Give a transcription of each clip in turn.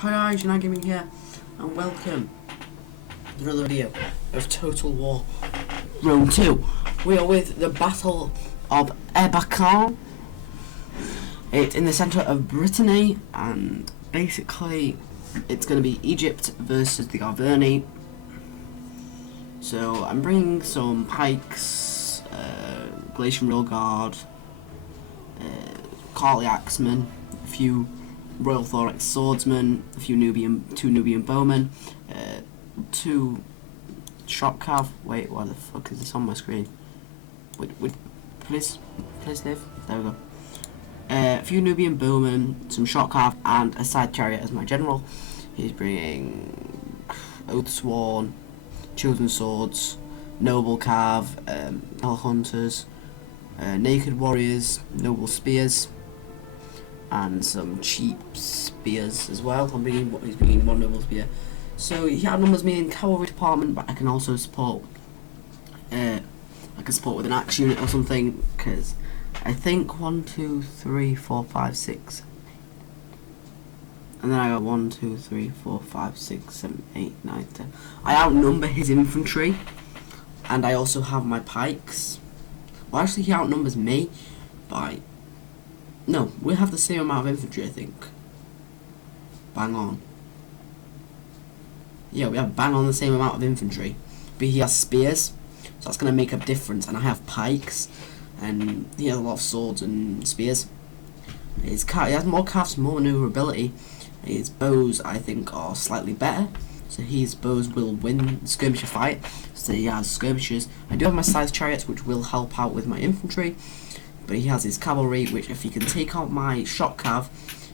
Hi guys, United Gaming here, and welcome to another video of Total War Rome 2. We are with the Battle of Eybpt. It's in the centre of Brittany, and basically it's going to be Egypt versus the Arveni. So I'm bringing some pikes, Galatian Real Guard, Carly Axemen, a few Royal Thorax Swordsmen, a few two Nubian Bowmen, 2 Shock Cav. Wait, why the fuck is this on my screen? Wait, please live. There we go. A few Nubian Bowmen, some Shock Cav, and a side chariot as my general. He's bringing Oathsworn, Chosen Swords, Noble Cav, Hell Hunters, Naked Warriors, Noble Spears, and some cheap spears as well. He's bringing 1 Noble Spear. So he outnumbers me in cavalry department, but I can also support. I can support with an axe unit or something, because I think 1, 2, 3, 4, 5, 6, and then I got 1, 2, 3, 4, 5, 6, 7, 8, 9, 10. I outnumber his infantry, and I also have my pikes. Well, actually, he outnumbers me by. No, we have the same amount of infantry, I think. Bang on. Yeah, we have bang on the same amount of infantry. But he has spears, so that's going to make a difference. And I have pikes, and he has a lot of swords and spears. He has more calves, more maneuverability. His bows, I think, are slightly better. So his bows will win the skirmisher fight. So he has skirmishers. I do have my scythe chariots, which will help out with my infantry. But he has his cavalry, which if he can take out my shock cav,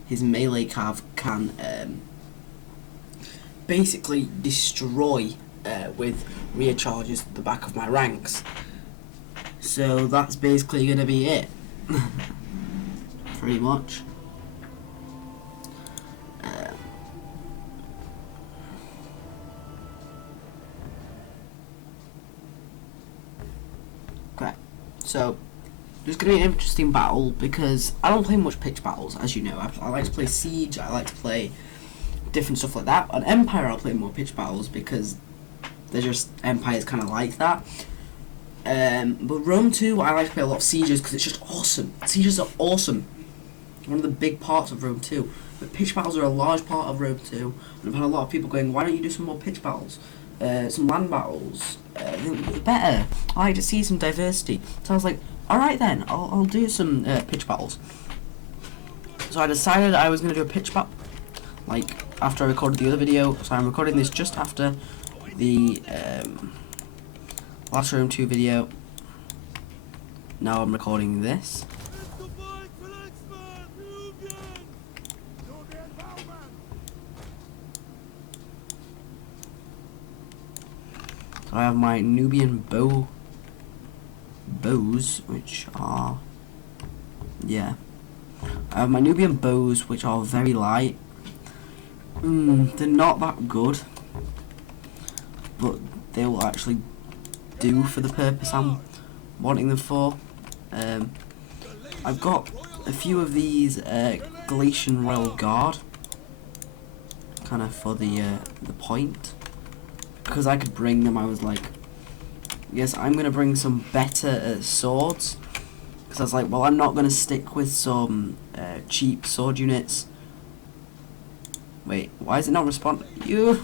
his melee cav can basically destroy with rear charges the back of my ranks. So that's basically going to be it. Pretty much. Okay, so there's going to be an interesting battle, because I don't play much pitch battles, as you know. I like to play Siege, I like to play different stuff like that. On Empire I'll play more pitch battles, because they're just, Empire's kind of like that. But Rome 2, I like to play a lot of Sieges, because it's just awesome. Sieges are awesome. One of the big parts of Rome 2. But pitch battles are a large part of Rome 2, and I've had a lot of people going, why don't you do some more pitch battles? Some land battles. They're better. I like to see some diversity. So I was like, alright then, I'll do some pitch battles. So I decided I was going to do a pitch battle, like, after I recorded the other video. So I'm recording this just after the last Rome 2 video. Now I'm recording this. So I have my Nubian bows, which are, yeah, I have my Nubian bows, which are very light. They're not that good, but they will actually do for the purpose I'm wanting them for. I've got a few of these Galatian Royal Guard, kind of for the point, because I could bring them. I was like, yes, I'm going to bring some better swords, because I was like, well, I'm not going to stick with some cheap sword units. Wait, why is it not responding? You.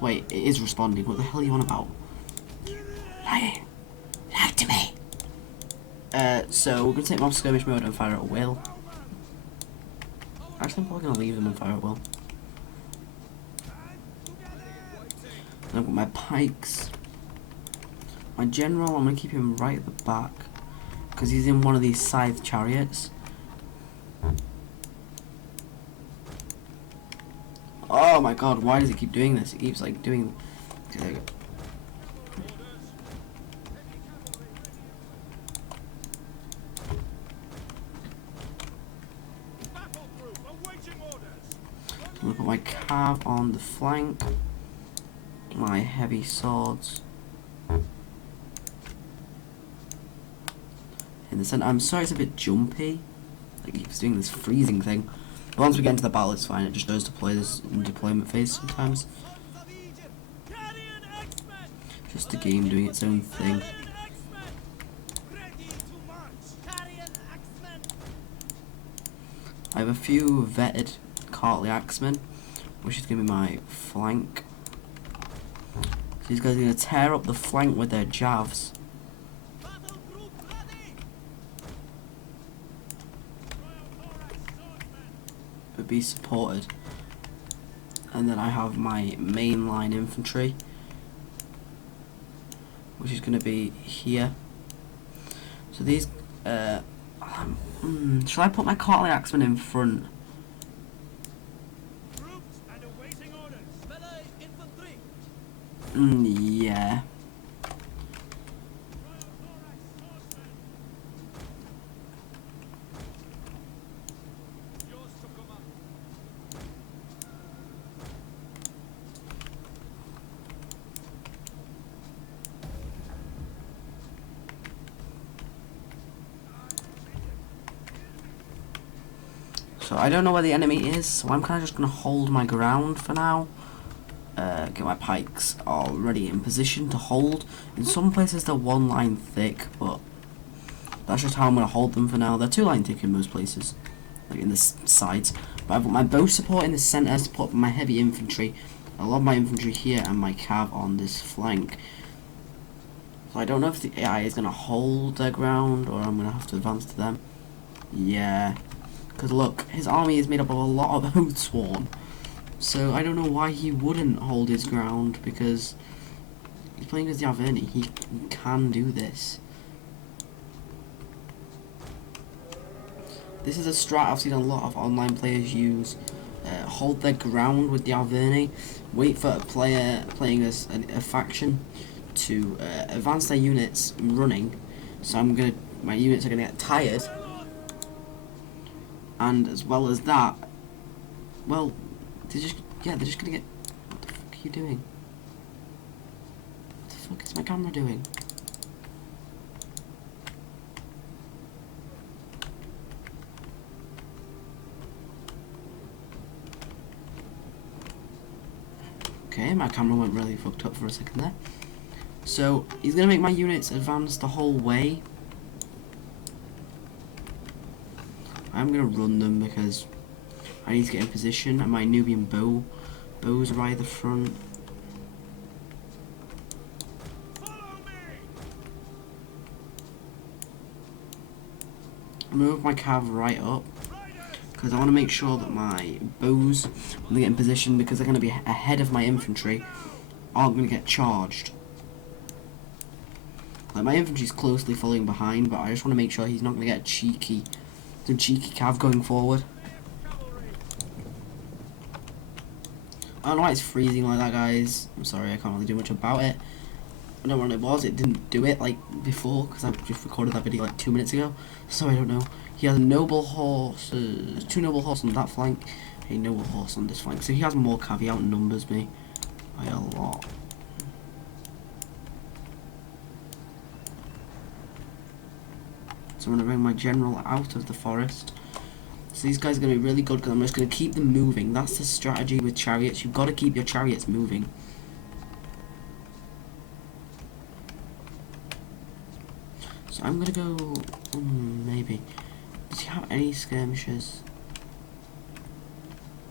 Wait, it is responding. What the hell are you on about? Lying. Lie to me. So we're going to take them off skirmish mode and fire at will. Actually, I'm probably going to leave them and fire at will. And I've got my pikes. My general, I'm going to keep him right at the back, because he's in one of these scythe chariots. Oh my god, why does it keep doing this? It keeps like doing. Okay, there we go. I'm gonna put my cav on the flank, my heavy swords in the center. I'm sorry it's a bit jumpy. Like, it keeps doing this freezing thing. But once we get into the battle, it's fine. It just does deploy this in deployment phase sometimes. Just the game doing its own thing. I have a few vetted Cartley Axemen, which is going to be my flank. So these guys are going to tear up the flank with their javs. But be supported. And then I have my mainline infantry, which is going to be here. So these, shall I put my Cartley Axemen in front? Yeah. So I don't know where the enemy is, so I'm kind of just going to hold my ground for now. Get my pikes already in position to hold. In some places they're one line thick, but that's just how I'm going to hold them for now. They're two line thick in most places, like in the sides. But I've got my bow support in the centre to put my heavy infantry, a lot of my infantry here, and my cav on this flank. So I don't know if the AI is going to hold their ground, or I'm going to have to advance to them. Yeah. Because look, his army is made up of a lot of Oathsworn. So I don't know why he wouldn't hold his ground, because he's playing as the Arveni. He can do this. This is a strat I've seen a lot of online players use. Hold their ground with the Arveni. Wait for a player playing as a faction to advance their units running. So my units are gonna get tired. And as well as that, well, they're just gonna get. What the fuck are you doing? What the fuck is my camera doing? Okay, my camera went really fucked up for a second there. So he's gonna make my units advance the whole way. I'm gonna run them because I need to get in position, and my Nubian bows are right at the front. I'm gonna move my cav right up because I want to make sure that my bows, when they get in position, because they're going to be ahead of my infantry, aren't going to get charged. Like, my infantry's closely following behind, but I just want to make sure he's not going to get some cheeky cav going forward. I don't know why it's freezing like that, guys. I'm sorry, I can't really do much about it. I don't know what it was. It didn't do it like before because I just recorded that video like 2 minutes ago. So I don't know. He has a noble horse, 2 noble horses on that flank, a noble horse on this flank. So he has more cav. He outnumbers me by a lot. So I'm going to bring my general out of the forest. So these guys are going to be really good because I'm just going to keep them moving. That's the strategy with chariots. You've got to keep your chariots moving. So I'm going to go... maybe. Does he have any skirmishers?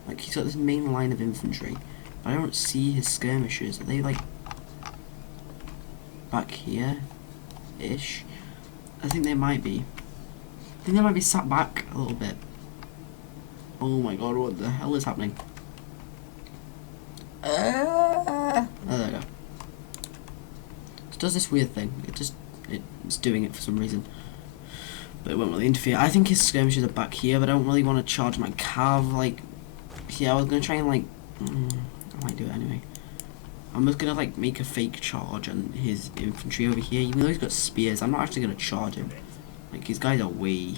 Like, he's got this main line of infantry. But I don't see his skirmishers. Are they, like... back here-ish? I think they might be. I think they might be sat back a little bit. Oh my god, what the hell is happening? Oh, there we go. It does this weird thing. It's doing it for some reason. But it won't really interfere. I think his skirmishers are back here, but I don't really want to charge my cav, like... Yeah, I was going to try and, like... I might do it anyway. I'm just going to, like, make a fake charge on his infantry over here. Even though he's got spears, I'm not actually going to charge him. Like, his guys are way...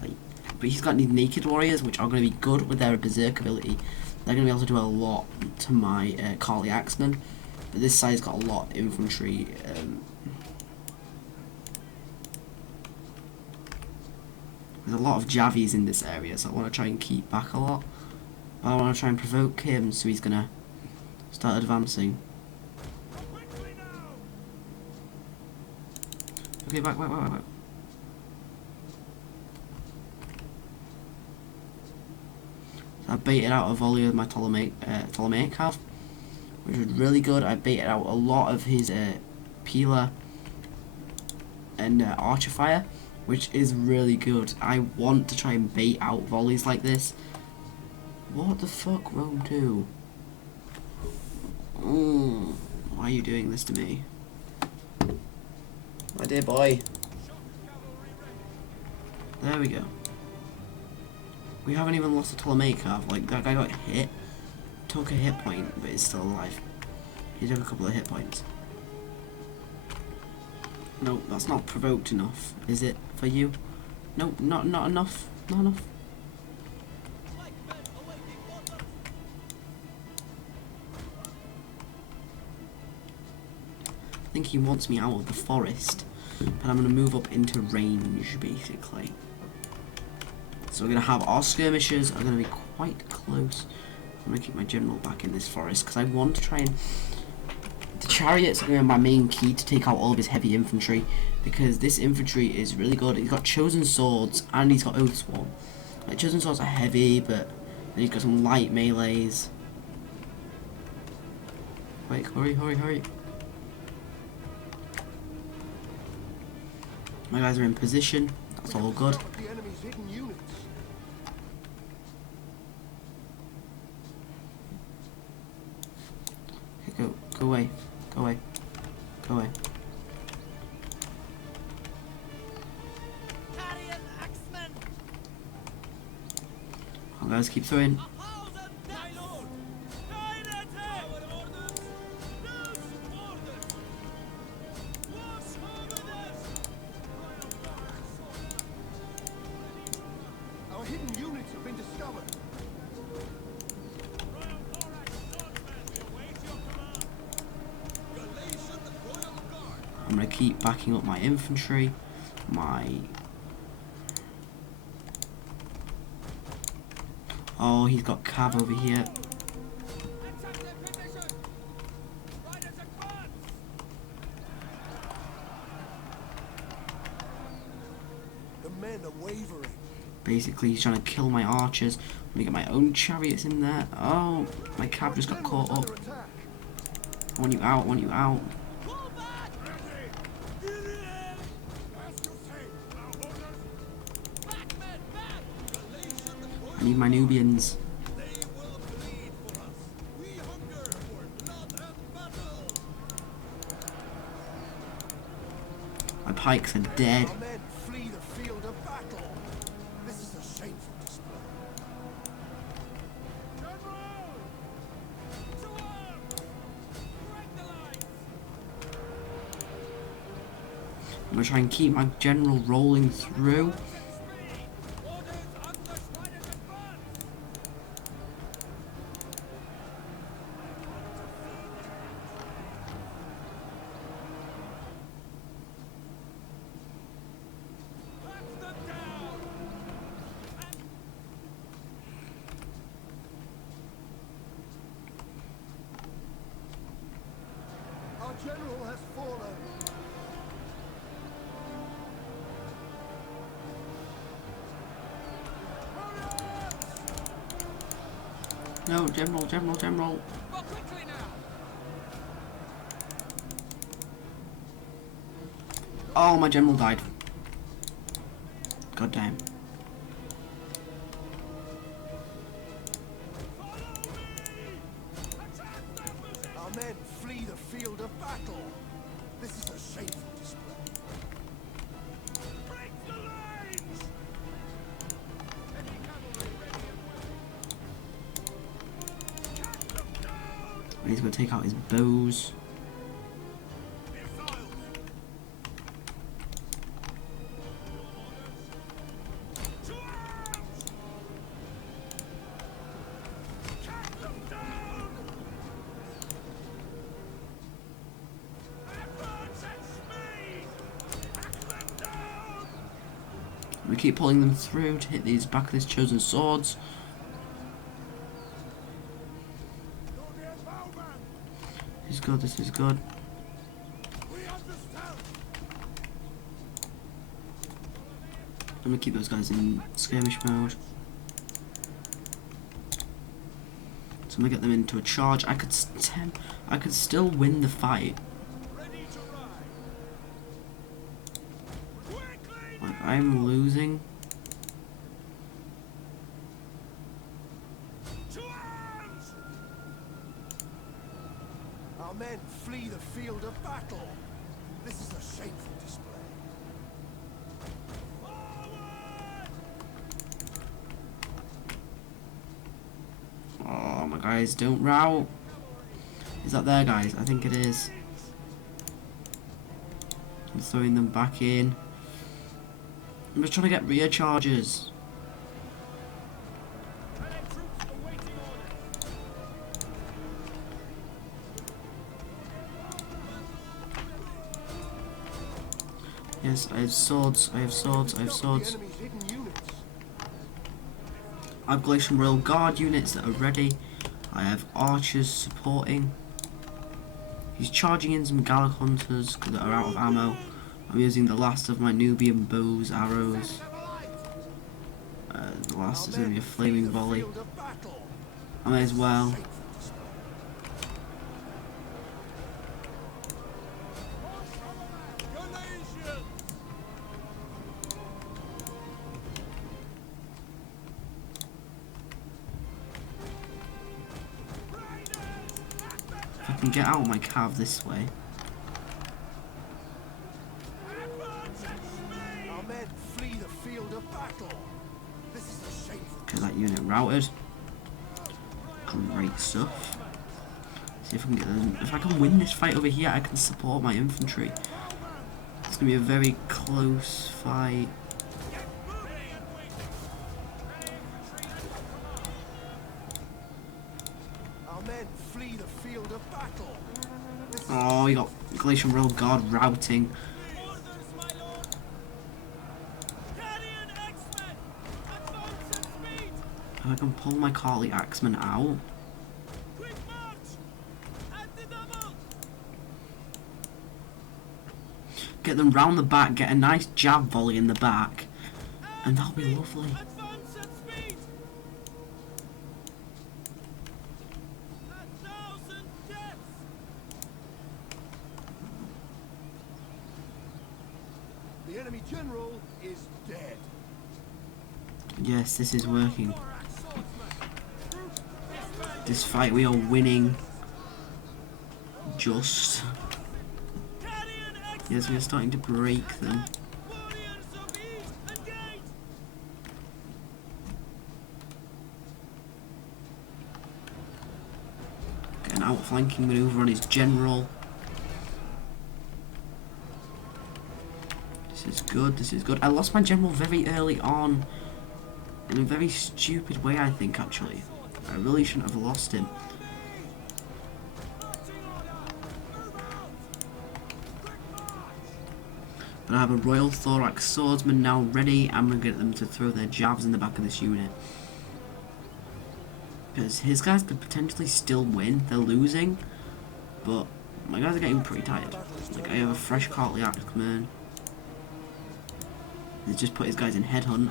like... But he's got these naked warriors, which are going to be good with their berserk ability. They're going to be able to do a lot to my Cartley Axemen. But this side's got a lot of infantry. There's a lot of Javies in this area, so I want to try and keep back a lot. But I want to try and provoke him, so he's gonna start advancing. Okay, back. So I baited out a volley of my Ptolemaic cav, which was really good. I baited out a lot of his Peeler and Archer fire, which is really good. I want to try and bait out volleys like this. What the fuck, Rome 2? Why are you doing this to me? My dear boy. There we go. We haven't even lost a Ptolemaic cav. Like, that guy got hit, took a hit point, but is still alive. He took a couple of hit points. No, that's not provoked enough, is it, for you? No, not enough. Not enough. I think he wants me out of the forest, but I'm going to move up into range, basically. So we're going to have our skirmishers are going to be quite close. I'm going to keep my general back in this forest, because I want to try and... The chariots are going to be my main key to take out all of his heavy infantry, because this infantry is really good. He's got chosen swords, and he's got Oathsworn. Like, chosen swords are heavy, but then he's got some light melees. Wait, hurry. My guys are in position. That's all good. Okay, go away. Come on, guys, keep throwing. I'm going to keep backing up my infantry, Oh, he's got cav over here. The men are wavering. Basically, he's trying to kill my archers. Let me get my own chariots in there. Oh, my cav just got caught up. I want you out. I need my Nubians. My pikes are dead. Our men flee the field of battle. This is a shameful display. I'm going to try and keep my general rolling through. Our general has fallen. No, general. Oh, my general died. God damn. Our men flee the field of battle. This is a shameful display. Break the lines! Heavy cavalry ready and willing. Cut them down! He's going to take out his bows. We keep pulling them through to hit these back of these chosen swords. This is good, this is good. I'm gonna keep those guys in skirmish mode. So I'm gonna get them into a charge. I could still win the fight. Like, I'm losing. Our men flee the field of battle. This is a shameful display. Oh, my guys don't rout. Is that there, guys? I think it is. I'm throwing them back in. I'm just trying to get rear charges. Yes, I have swords, I have swords, I have swords. I have Glacial Royal Guard units that are ready. I have archers supporting. He's charging in some Gallic hunters that are out of ammo. I'm using the last of my Nubian bows, arrows. The last is going to be a flaming volley. I may as well. If I can get out of my cav this way. Okay, that unit routed. Great stuff. See if I can get them. If I can win this fight over here, I can support my infantry. It's gonna be a very close fight. Oh, you got Glacial Royal Guard routing. If I can pull my Carly Axemen out. Get them round the back, get a nice jab volley in the back, and that'll be lovely. The enemy general is dead. Yes, this is working. This fight we are winning. Just. Yes, we are starting to break them. Get an outflanking maneuver on his general. This is good, this is good. I lost my general very early on. In a very stupid way, I think, actually. I really shouldn't have lost him. But I have a Royal Thorax Swordsman now ready. I'm going to get them to throw their jabs in the back of this unit. Because his guys could potentially still win. They're losing. But my guys are getting pretty tired. Like, I have a fresh Cartly Axeman. He's just put his guys in headhunt.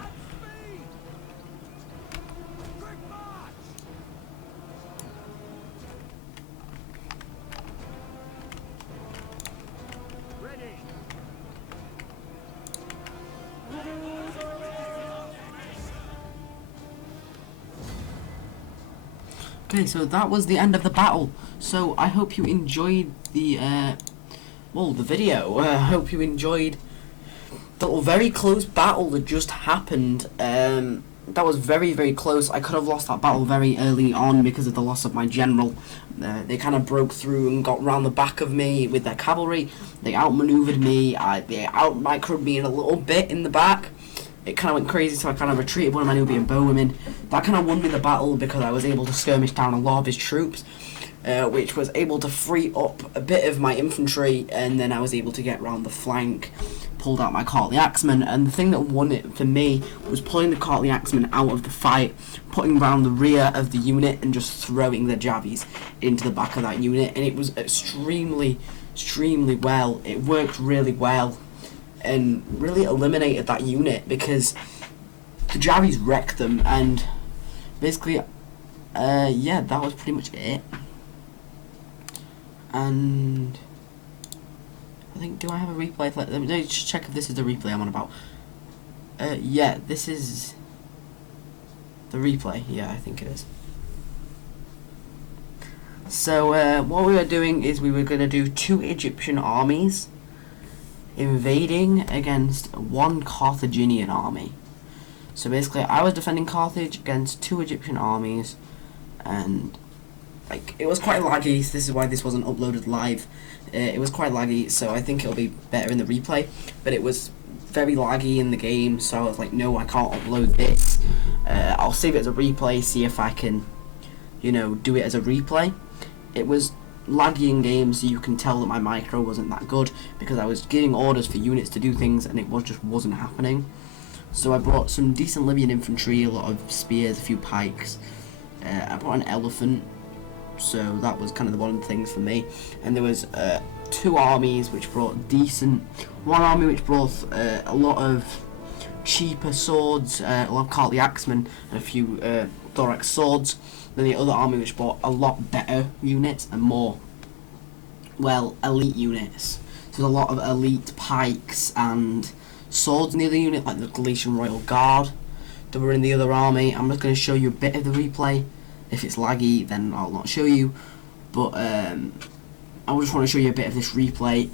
Okay, so that was the end of the battle. So I hope you enjoyed the video. I hope you enjoyed the very close battle that just happened. That was very, very close. I could have lost that battle very early on because of the loss of my general. They kind of broke through and got round the back of me with their cavalry. They outmaneuvered me. They out-microed me in a little bit in the back. It kind of went crazy, so I kind of retreated one of my Nubian bowwomen. That kind of won me the battle because I was able to skirmish down a lot of his troops, which was able to free up a bit of my infantry, and then I was able to get round the flank, pulled out my Courtly Axeman, and the thing that won it for me was pulling the Courtly Axeman out of the fight, putting round the rear of the unit and just throwing the jabbies into the back of that unit, and it was extremely well. It worked really well and really eliminated that unit because the jabbies wrecked them, and basically yeah, that was pretty much it. And I think, do I have a replay? Let me just check if this is the replay I'm on about. Yeah, this is the replay. Yeah, I think it is. So what we were doing is we were going to do 2 Egyptian armies invading against 1 Carthaginian army. So basically I was defending Carthage against 2 Egyptian armies, and like it was quite laggy, so this is why this wasn't uploaded live. It was quite laggy, so I think it'll be better in the replay, but it was very laggy in the game, so I was like, no, I can't upload this. I'll save it as a replay, see if I can, you know, do it as a replay. It was laggy in game, so you can tell that my micro wasn't that good, because I was giving orders for units to do things and it just wasn't happening. So I brought some decent Libyan infantry, a lot of spears, a few pikes. I brought an elephant, so that was kind of the one of the things for me. And there was 2 armies which brought decent. One army which brought a lot of cheaper swords, a lot of Courtly Axemen, and a few thorax swords. Then the other army which brought a lot better units and more, well, elite units. So there's a lot of elite pikes and swords in the other unit, like the Galatian Royal Guard that were in the other army. I'm just going to show you a bit of the replay. If it's laggy, then I'll not show you, but I just want to show you a bit of this replay,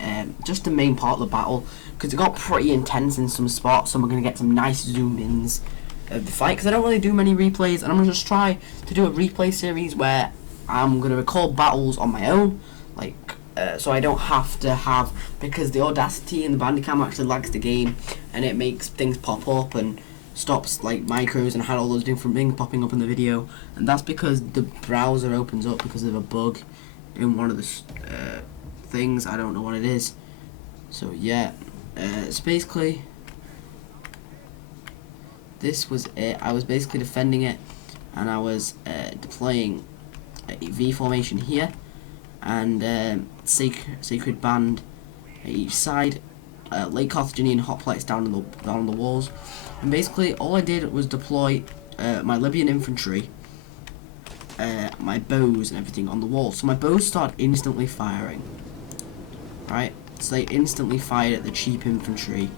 just the main part of the battle, because it got pretty intense in some spots, so we're going to get some nice zoom-ins of the fight, because I don't really do many replays, and I'm going to just try to do a replay series where I'm going to record battles on my own, like, so I don't have to have, because the Audacity and the Bandicam actually lags the game, and it makes things pop up and stops like micros and had all those different things popping up in the video, and that's because the browser opens up because of a bug in one of the things. I don't know what it is. So yeah, so basically this was it. I was basically defending it, and I was deploying a V formation here, and sacred band at each side, late Carthaginian hoplites down on the walls. And basically all I did was deploy my Libyan infantry, my bows and everything on the wall. So my bows started instantly firing. Right? So they instantly fired at the cheap infantry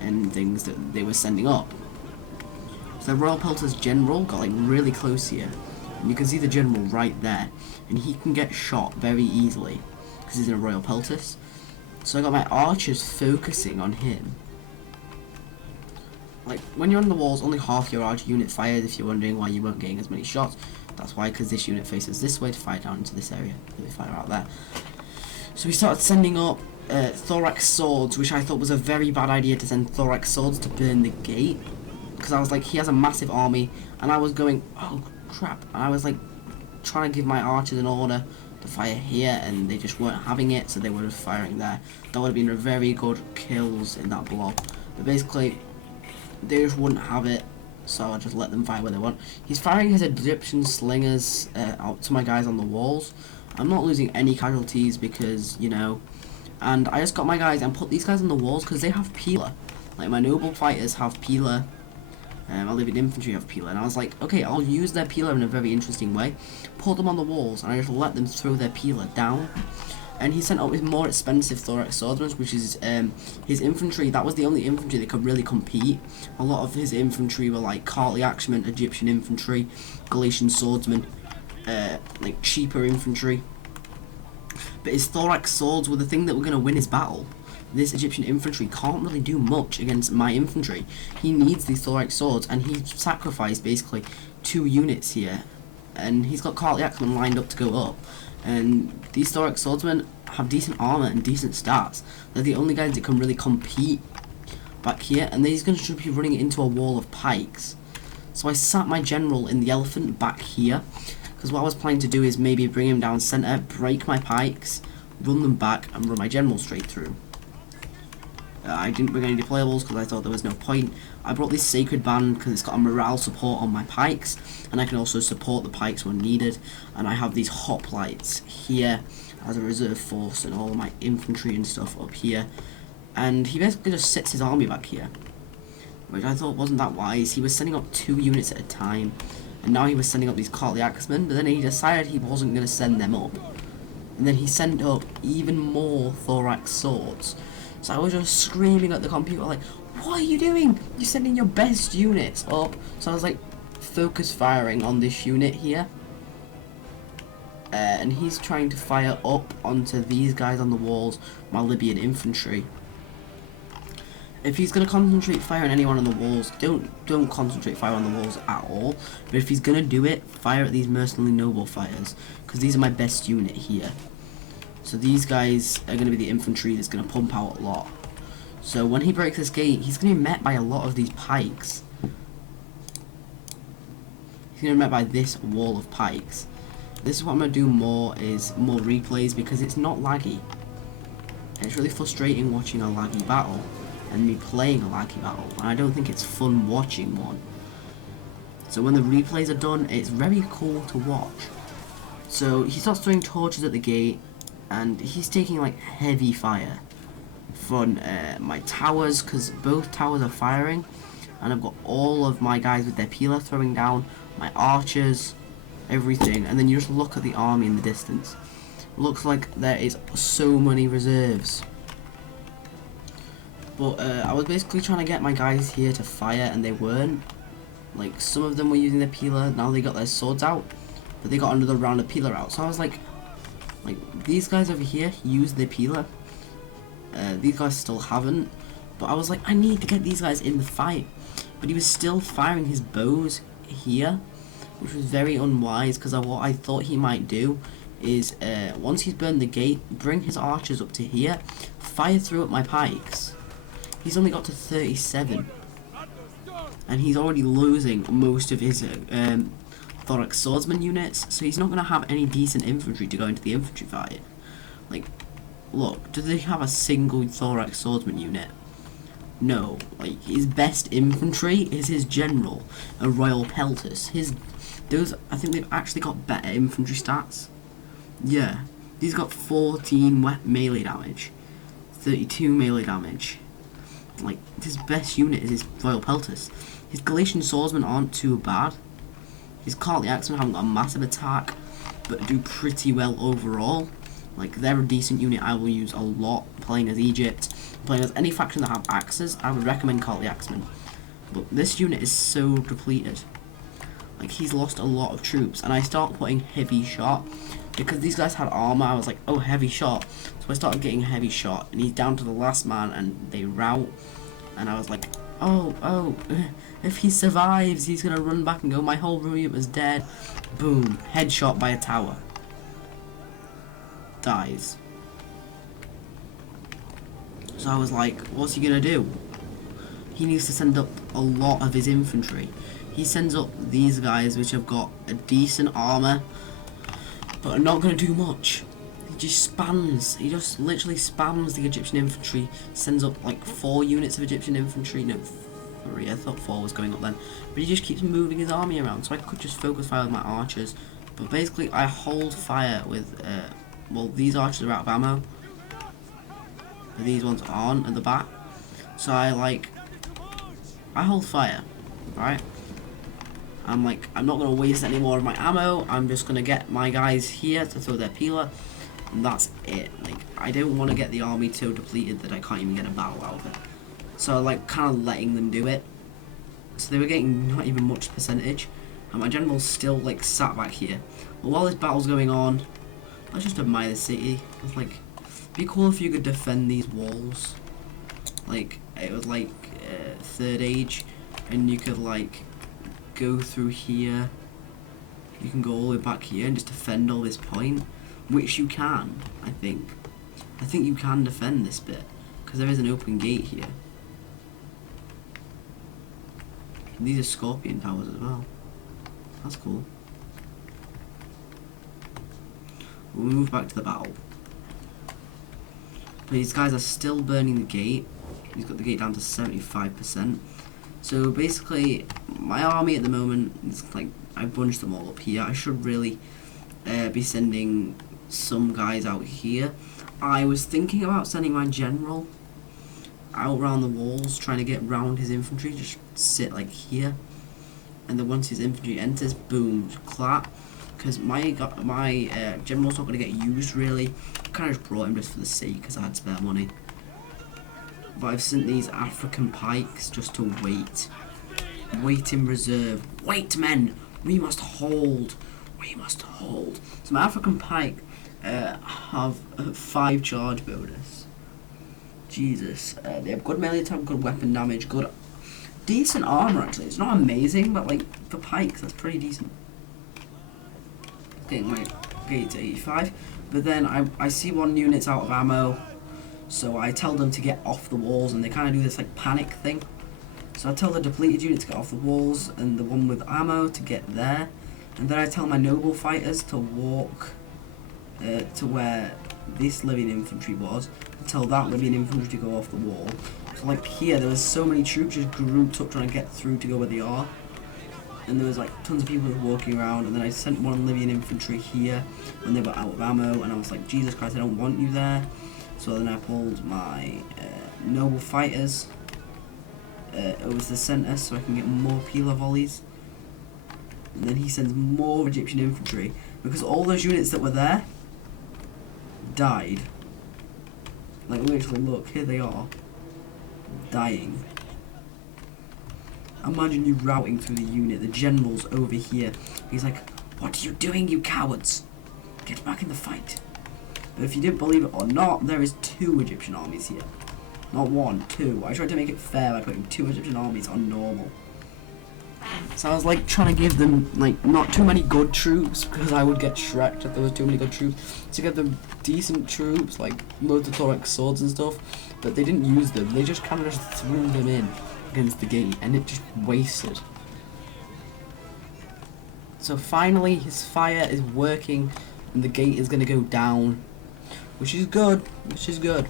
and things that they were sending up. So the Royal Pelter's general got like really close here. And you can see the general right there. And he can get shot very easily because he's in a Royal Peltis. So I got my archers focusing on him. Like, when you're on the walls, only half your archer unit fired, if you're wondering why you weren't getting as many shots. That's why, because this unit faces this way to fire down into this area. They fire out there. So we started sending up thorax swords, which I thought was a very bad idea to send thorax swords to burn the gate. Because I was like, he has a massive army, and I was going, oh crap. And I was like, trying to give my archers an order to fire here, and they just weren't having it, so they were just firing there. That would have been a very good kills in that blob. But basically, they just wouldn't have it, so I just let them fire where they want. He's firing his Egyptian slingers out to my guys on the walls. I'm not losing any casualties because, you know, and I just got my guys and put these guys on the walls because they have Peeler. Like, my noble fighters have Peeler, my Libyan infantry have Peeler, and I was like, okay, I'll use their Peeler in a very interesting way. Put them on the walls, and I just let them throw their Peeler down. And he sent out his more expensive thorax swordsmen, which is his infantry. That was the only infantry that could really compete. A lot of his infantry were like Courtly Axemen, Egyptian infantry, Galatian swordsmen, like cheaper infantry. But his thorax swords were the thing that were going to win his battle. This Egyptian infantry can't really do much against my infantry. He needs these thorax swords, and he sacrificed basically 2 units here. And he's got Courtly Axemen lined up to go up. And these thorax swordsmen have decent armor and decent stats. They're the only guys that can really compete back here, and he's going to be running into a wall of pikes. So I sat my general in the elephant back here, because what I was planning to do is maybe bring him down center, break my pikes, run them back, and run my general straight through. I didn't bring any deployables because I thought there was no point. I brought this sacred band because it's got a morale support on my pikes, and I can also support the pikes when needed. And I have these hoplites here as a reserve force, and all my infantry and stuff up here. And he basically just sits his army back here, which I thought wasn't that wise. He was sending up 2 units at a time, and now he was sending up these courtly axemen, but then he decided he wasn't going to send them up. And then he sent up even more thorax swords. So I was just screaming at the computer like, what are you doing? You're sending your best units up. So I was like focus firing on this unit here. And he's trying to fire up onto these guys on the walls, my Libyan infantry. If he's going to concentrate fire on anyone on the walls, don't concentrate fire on the walls at all. But if he's going to do it, fire at these mercenary noble fighters, because these are my best unit here. So these guys are going to be the infantry that's going to pump out a lot. So when he breaks this gate, he's going to be met by a lot of these pikes. He's going to be met by this wall of pikes. This is what I'm going to do more, is more replays, because it's not laggy. It's really frustrating watching a laggy battle, and me playing a laggy battle, and I don't think it's fun watching one. So when the replays are done, it's very cool to watch. So he starts throwing torches at the gate, and he's taking like heavy fire from my towers, because both towers are firing, and I've got all of my guys with their peeler throwing down, my archers, everything. And then you just look at the army in the distance. Looks like there is so many reserves. But I was basically trying to get my guys here to fire, and they weren't. Like, some of them were using their peeler, now they got their swords out, but they got another round of peeler out. So I was like these guys over here use their peeler. These guys still haven't. But I was like, I need to get these guys in the fight. But he was still firing his bows here, which was very unwise, because what I thought he might do is, once he's burned the gate, bring his archers up to here, fire through at my pikes. He's only got to 37, and he's already losing most of his thorax swordsman units, so he's not going to have any decent infantry to go into the infantry fight. Like, look, do they have a single thorax swordsman unit? No. Like, his best infantry is his general, a royal peltus. I think they've actually got better infantry stats. Yeah, he's got 14 melee damage, 32 melee damage. Like, his best unit is his royal peltus. His Galatian swordsmen aren't too bad. His courtly axemen haven't got a massive attack, but do pretty well overall. Like, they're a decent unit I will use a lot playing as Egypt. Playing as any faction that have axes, I would recommend courtly axemen. But this unit is so depleted. Like, he's lost a lot of troops, and I start putting heavy shot. Because these guys had armor, I was like, oh, heavy shot. So I started getting heavy shot, and he's down to the last man, and they rout. And I was like, oh, if he survives, he's gonna run back and go, my whole unit was dead. Boom, headshot by a tower. Dies. So I was like, what's he gonna do? He needs to send up a lot of his infantry. He sends up these guys, which have got a decent armor, but are not going to do much. He just literally spams the Egyptian infantry, sends up like 4 units of Egyptian infantry, no, 3, I thought 4 was going up then, but he just keeps moving his army around, so I could just focus fire with my archers. But basically I hold fire with, well, these archers are out of ammo, but these ones aren't at the back, so I hold fire, right? I'm like, I'm not going to waste any more of my ammo, I'm just going to get my guys here to throw their peeler, and that's it. Like, I don't want to get the army so depleted that I can't even get a battle out of it. So, like, kind of letting them do it. So they were getting not even much percentage, and my general's still, like, sat back here. But while this battle's going on, let's just admire the city. It's like, it'd be cool if you could defend these walls. Like, it was like, 3rd age, and you could, like, go through here, you can go all the way back here and just defend all this point, which you can. I think you can defend this bit because there is an open gate here, and these are scorpion towers as well. That's cool. We'll move back to the battle. These guys are still burning the gate, He's got the gate down to 75%. So basically, my army at the moment is like, I bunched them all up here. I should really be sending some guys out here. I was thinking about sending my general out around the walls, trying to get round his infantry, just sit like here, and then once his infantry enters, boom, clap. Because my general's not going to get used really. I kind of just brought him just for the sake, because I had spare money. But I've sent these African pikes just to wait. Wait in reserve. Wait, men! We must hold. We must hold. So my African pike have a 5 charge bonus. Jesus. They have good melee attack, good weapon damage, good... decent armor, actually. It's not amazing, but, like, for pikes, that's pretty decent. Getting my gate to 85. But then I see one unit's out of ammo, so I tell them to get off the walls, and they kind of do this, like, panic thing. So I tell the depleted unit to get off the walls, and the one with ammo to get there. And then I tell my noble fighters to walk to where this Libyan infantry was, and tell that Libyan infantry to go off the wall. So like here, there was so many troops just grouped up trying to get through to go where they are. And there was like tons of people walking around, and then I sent one Libyan infantry here when they were out of ammo, and I was like, Jesus Christ, I don't want you there. So then I pulled my noble fighters over to the centre so I can get more peeler volleys. And then he sends more Egyptian infantry, because all those units that were there died. Like literally, look, here they are, dying. Imagine you routing through the unit, the general's over here. He's like, what are you doing, you cowards? Get back in the fight. But if you didn't believe it or not, there is 2 Egyptian armies here. Not 1, 2. I tried to make it fair by putting 2 Egyptian armies on normal. So I was like trying to give them like not too many good troops, because I would get shreked if there was too many good troops. To give them decent troops, like loads of thorax swords and stuff, but they didn't use them. They just kind of just threw them in against the gate, and it just wasted. So finally his fire is working, and the gate is going to go down, which is good, which is good.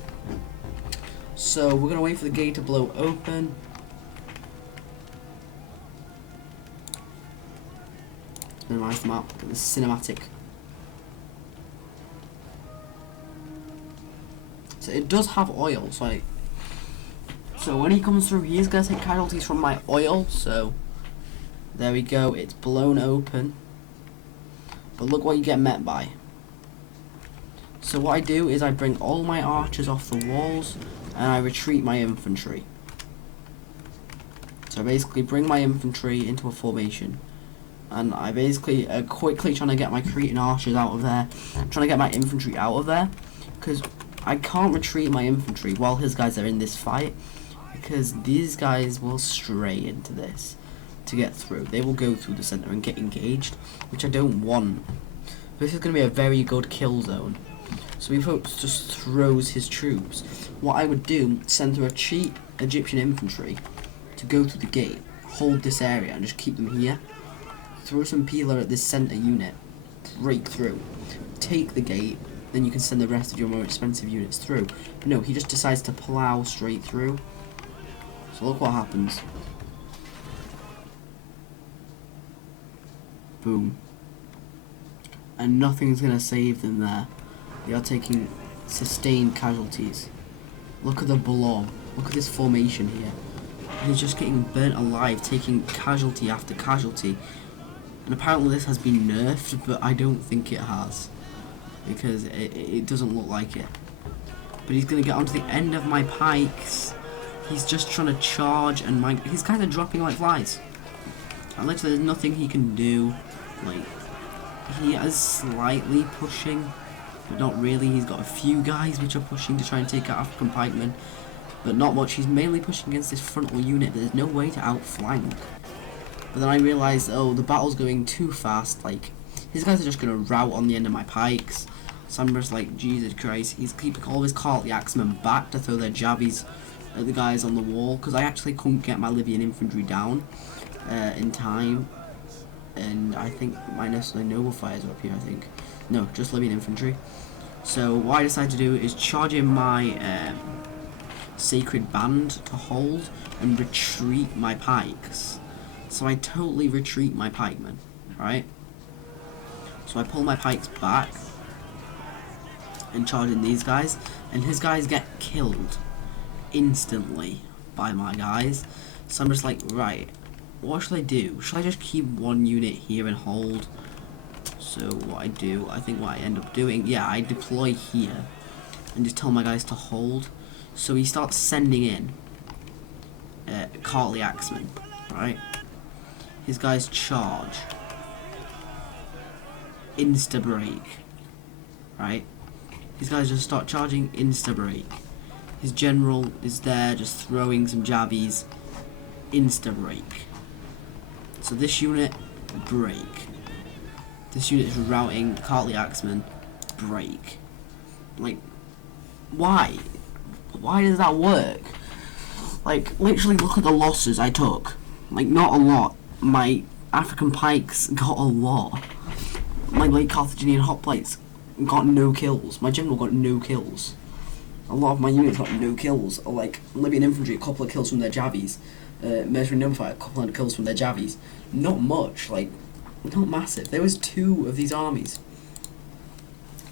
So we're going to wait for the gate to blow open. Minimize the map, the cinematic. So it does have oil, so when he comes through, he is going to take casualties from my oil. So there we go, it's blown open. But look what you get met by. So what I do is I bring all my archers off the walls, and I retreat my infantry. So I basically bring my infantry into a formation. And I basically quickly trying to get my Cretan archers out of there, trying to get my infantry out of there, because I can't retreat my infantry while his guys are in this fight, because these guys will stray into this to get through. They will go through the center and get engaged, which I don't want. This is going to be a very good kill zone. So he just throws his troops. What I would do, send through a cheap Egyptian infantry to go through the gate, hold this area, and just keep them here. Throw some peeler at this center unit, break through, take the gate, then you can send the rest of your more expensive units through. But no, he just decides to plow straight through. So look what happens. Boom. And nothing's going to save them there. They are taking sustained casualties. Look at the blob. Look at this formation here. He's just getting burnt alive, taking casualty after casualty. And apparently this has been nerfed, but I don't think it has, because it doesn't look like it. But he's going to get onto the end of my pikes. He's just trying to charge, and he's kind of dropping like flies. And literally there's nothing he can do. Like, he is slightly pushing, but not really. He's got a few guys which are pushing to try and take out African pikemen, but not much. He's mainly pushing against this frontal unit. There's no way to outflank. But then I realised, oh, the battle's going too fast. Like, his guys are just going to rout on the end of my pikes. So I'm just like, Jesus Christ. He's keeping all his Cartly axemen back to throw their jabbies at the guys on the wall, because I actually couldn't get my Libyan infantry down in time. And I think my noble fighters are up here, I think. No, just Libyan infantry. So what I decided to do is charge in my sacred band to hold and retreat my pikes. So I totally retreat my pikemen, right? So I pull my pikes back and charge in these guys, and his guys get killed instantly by my guys. So I'm just like, right, what should I do? Should I just keep one unit here and hold? So what I do, I think what I end up doing, yeah, I deploy here and just tell my guys to hold. So he starts sending in Cartly Axemen, right? His guys charge. Insta break, right? These guys just start charging, insta break. His general is there just throwing some jabbies, insta break. So this unit, break. This unit is routing Cartly Axemen, break. Like, why? Why does that work? Like, literally look at the losses I took. Like, not a lot. My African pikes got a lot. My late Carthaginian hoplites got no kills. My general got no kills. A lot of my units got no kills. Like Libyan infantry, a couple of kills from their javies. Mercenary Notified, a couple of kills from their javies. Not much, like, not massive. There was 2 of these armies.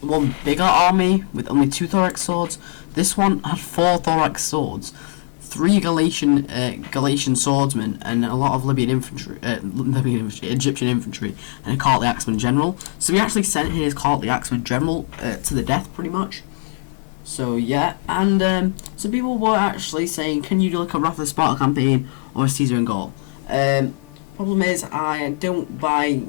One bigger army with only 2 thorax swords. This one had 4 thorax swords. 3 Galatian swordsmen and a lot of Libyan infantry, Egyptian infantry, and a Cartly Axeman general. So he actually sent his Cartly Axeman general to the death, pretty much. So yeah, and some people were actually saying, can you do like a Wrath of Sparta campaign or a Caesar in Gaul? Problem is, I don't buy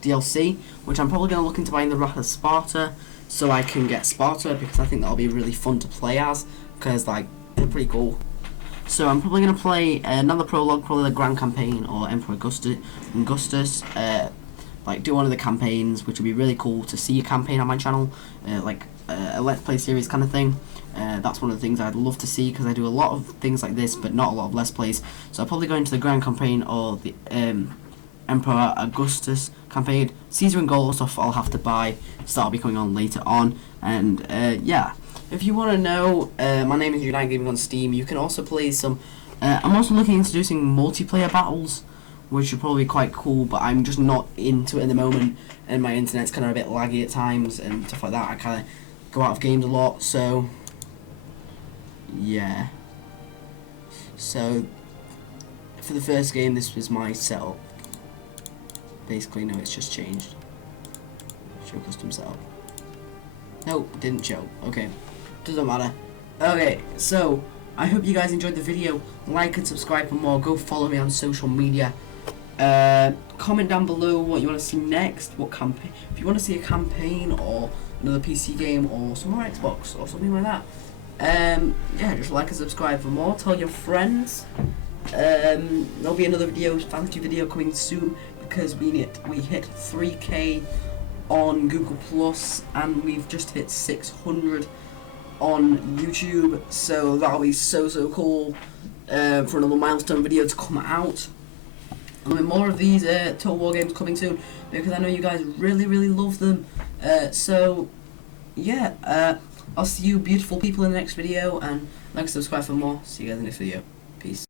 DLC, which I'm probably going to look into buying the Wrath of Sparta, so I can get Sparta, because I think that'll be really fun to play as, because like, they're pretty cool. So I'm probably going to play another prologue, probably the Grand Campaign or Emperor Augustus, like do one of the campaigns, which would be really cool to see a campaign on my channel, like a Let's Play series kind of thing. That's one of the things I'd love to see, because I do a lot of things like this, but not a lot of Let's Plays. So I'll probably go into the Grand Campaign or the Emperor Augustus campaign. Caesar and Gaul stuff I'll have to buy, so that'll be coming on later on. And yeah, if you want to know, my name is Unite Gaming on Steam. You can also play some. I'm also looking into doing multiplayer battles, which are probably quite cool, but I'm just not into it at the moment, and my internet's kind of a bit laggy at times and stuff like that. I kind of go out of games a lot, so yeah. So for the first game, this was my setup. Basically, no, it's just changed. Show custom setup. Nope, didn't show. Okay, doesn't matter. Okay, so I hope you guys enjoyed the video. Like and subscribe for more. Go follow me on social media. Comment down below what you want to see next. What campaign? If you want to see a campaign or another PC game or some more Xbox or something like that. Yeah, just like and subscribe for more. Tell your friends. There'll be another video, fantasy video coming soon, because we hit 3K on Google Plus and we've just hit 600 on YouTube. So that'll be so cool for another milestone video to come out. And with more of these Total War games coming soon, because I know you guys really love them. So yeah, I'll see you beautiful people in the next video, and like and subscribe for more. See you guys in the next video. Peace.